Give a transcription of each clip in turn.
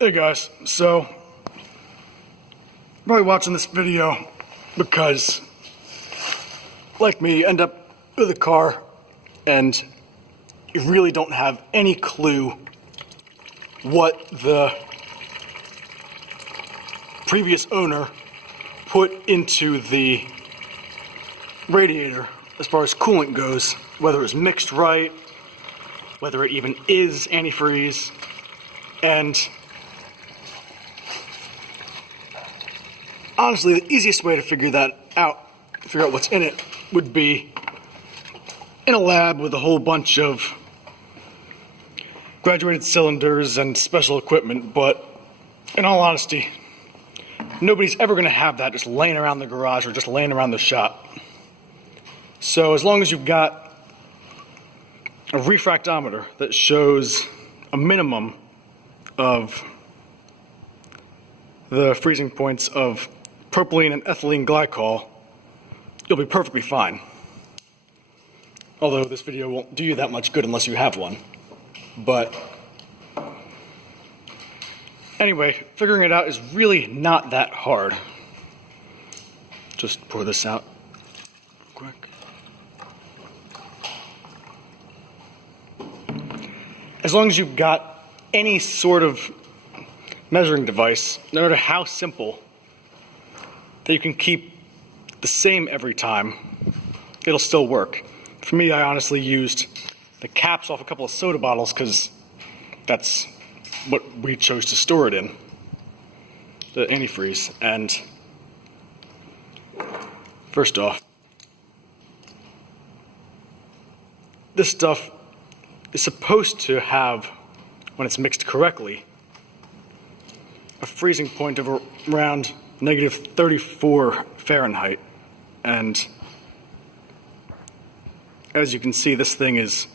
Hey guys, so I'm probably watching this video because, like me, you end up with a car and you really don't have any clue what the previous owner put into the radiator as far as coolant goes, whether it was mixed right, whether it even is antifreeze, and honestly, the easiest way to figure out what's in it, would be in a lab with a whole bunch of graduated cylinders and special equipment, but in all honesty, nobody's ever going to have that just laying around the garage or just laying around the shop. So as long as you've got a refractometer that shows a minimum of the freezing points of propylene and ethylene glycol, you'll be perfectly fine. Although this video won't do you that much good unless you have one. But anyway, figuring it out is really not that hard. Just pour this out quick. As long as you've got any sort of measuring device, no matter how simple, that you can keep the same every time, it'll still work. For me, I honestly used the caps off a couple of soda bottles because that's what we chose to store it in, the antifreeze. And first off, this stuff is supposed to have, when it's mixed correctly, a freezing point of around -34 Fahrenheit. And as you can see, this thing is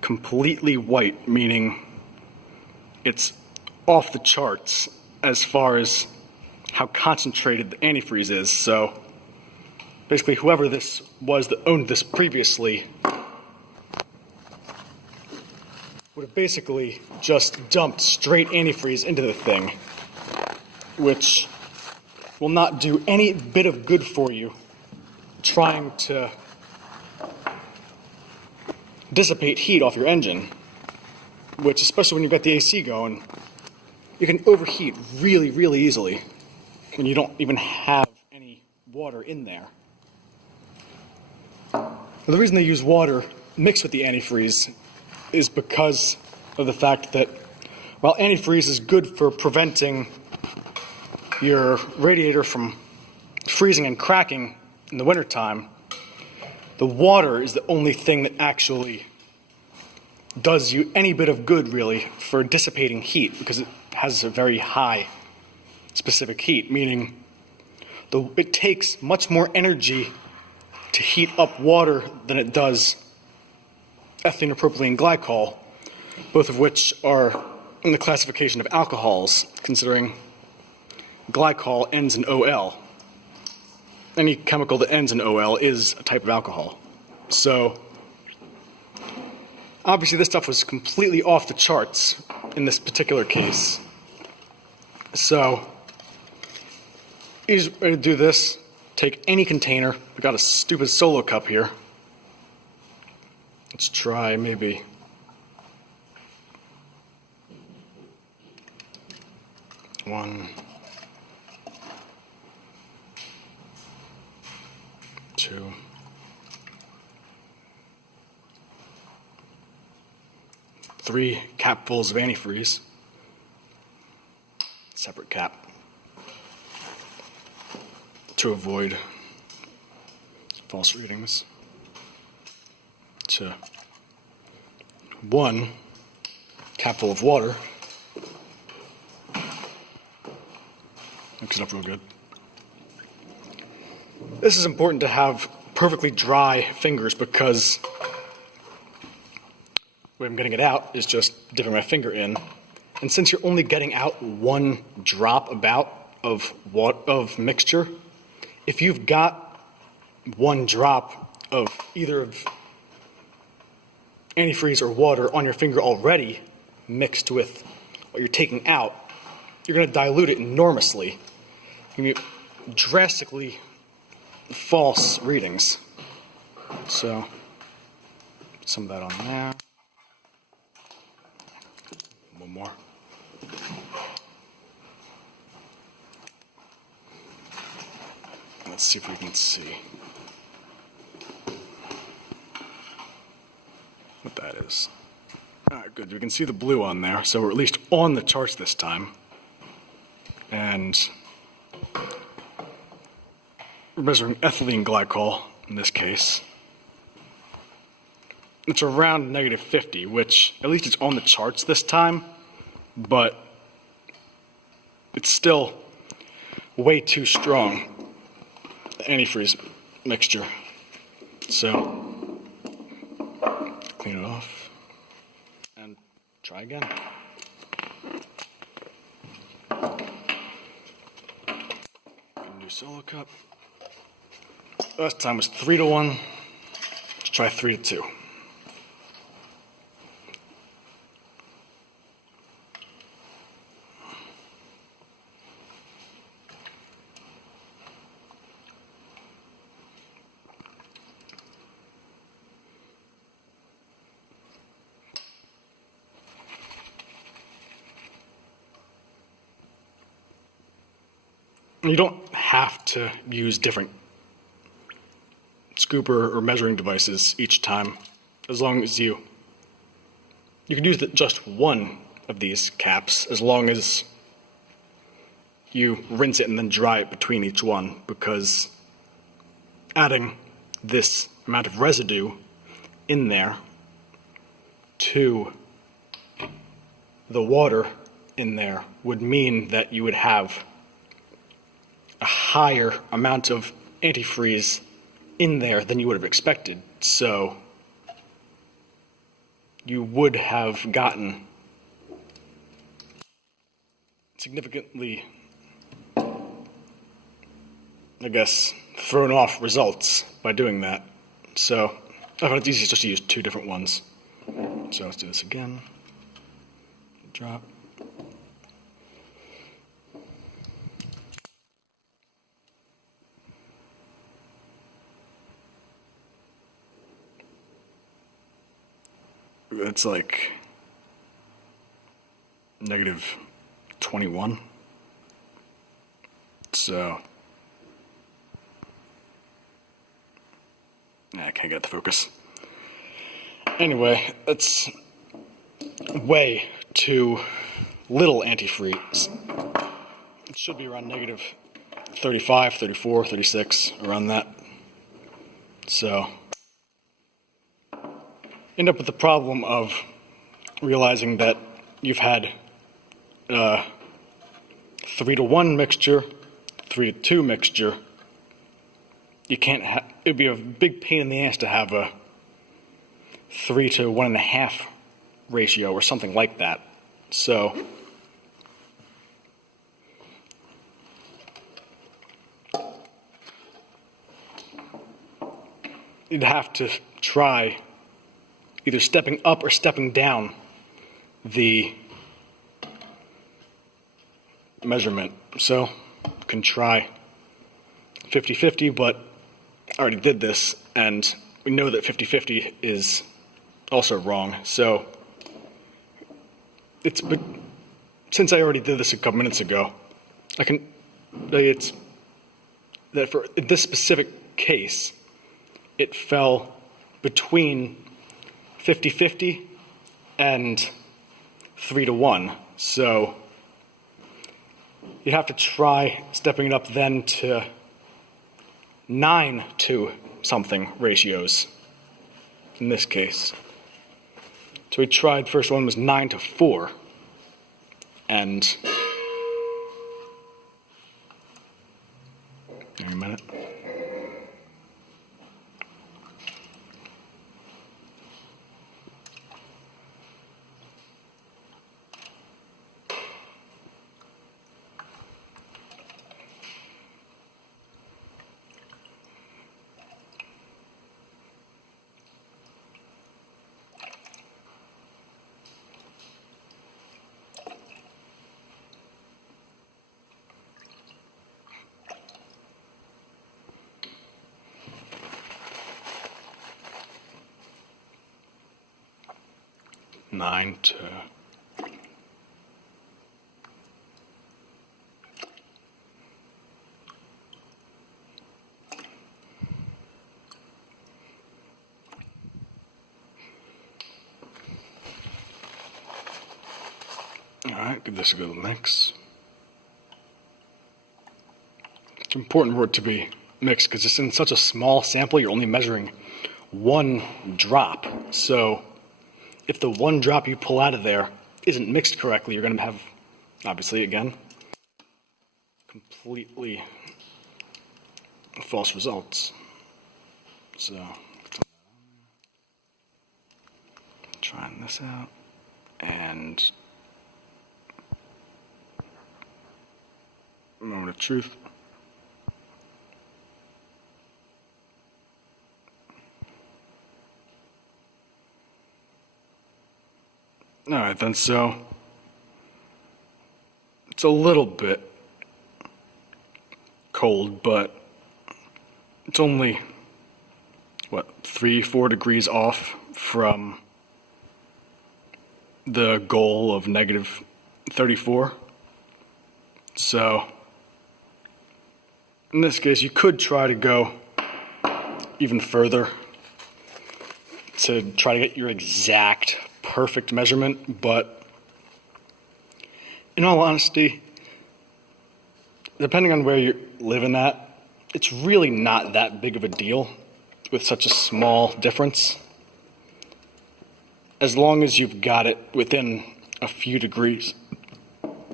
completely white, meaning it's off the charts as far as how concentrated the antifreeze is. So basically, whoever this was that owned this previously would have basically just dumped straight antifreeze into the thing, which will not do any bit of good for you trying to dissipate heat off your engine, which, especially when you've got the AC going, you can overheat really, really easily when you don't even have any water in there. The reason they use water mixed with the antifreeze is because of the fact that while antifreeze is good for preventing your radiator from freezing and cracking in the wintertime, the water is the only thing that actually does you any bit of good, really, for dissipating heat, because it has a very high specific heat, meaning it takes much more energy to heat up water than it does ethylene or propylene glycol, both of which are in the classification of alcohols, considering glycol ends in OL. Any chemical that ends in OL is a type of alcohol. So obviously this stuff was completely off the charts in this particular case. So easiest way to do this, take any container. We got a stupid solo cup here. Let's try maybe one, two, three capfuls of antifreeze, separate cap, to avoid false readings, to one capful of water. Mix it up real good. This is important to have perfectly dry fingers because the way I'm getting it out is just dipping my finger in. And since you're only getting out one drop of mixture, if you've got one drop of either of antifreeze or water on your finger already mixed with what you're taking out, you're going to dilute it enormously. You get drastically false readings. So, put some of that on there. One more. Let's see if we can see what that is. Alright, good. We can see the blue on there, so we're at least on the charts this time. And we're measuring ethylene glycol in this case. It's around -50, which at least it's on the charts this time, but it's still way too strong, the antifreeze mixture. So, clean it off and try again. Get a new solo cup. Last time was 3-1. Let's try 3-2. You don't have to use different scooper or measuring devices each time, as long as you could use just one of these caps, as long as you rinse it and then dry it between each one, because adding this amount of residue in there to the water in there would mean that you would have a higher amount of antifreeze in there than you would have expected. So you would have gotten significantly, I guess, thrown off results by doing that. So I found it's easiest just to use two different ones. So let's do this again. Drop. It's like -21. So I can't get the focus. Anyway, that's way too little antifreeze. It should be around -35, 34, 36, around that. So end up with the problem of realizing that you've had 3-1 mixture, 3-2 mixture. You can't it'd be a big pain in the ass to have a 3-1.5 ratio or something like that. So you'd have to try either stepping up or stepping down the measurement. So you can try 50-50, but I already did this, and we know that 50-50 is also wrong. So since I already did this a couple minutes ago, I can it's that for this specific case, it fell between 50-50 and 3-1. So you have to try stepping it up then to 9-to-something ratios in this case. So we tried, first one was 9-to-4, and give me a minute. 9 to... Alright, give this a good mix. It's important for it to be mixed because it's in such a small sample, you're only measuring one drop. So if the one drop you pull out of there isn't mixed correctly, you're going to have, obviously, again, completely false results. So, trying this out, and moment of truth. All right, then, so it's a little bit cold, but it's only, what, 3-4 degrees off from the goal of negative 34. So, in this case, you could try to go even further to try to get your exact perfect measurement, but in all honesty, depending on where you're living at, it's really not that big of a deal with such a small difference. As long as you've got it within a few degrees,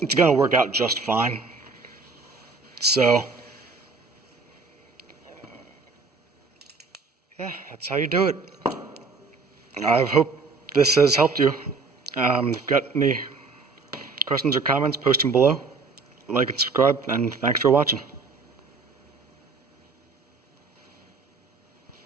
it's going to work out just fine. So, yeah, that's how you do it. I hope this has helped you. If you've got any questions or comments, post them below. Like and subscribe, and thanks for watching.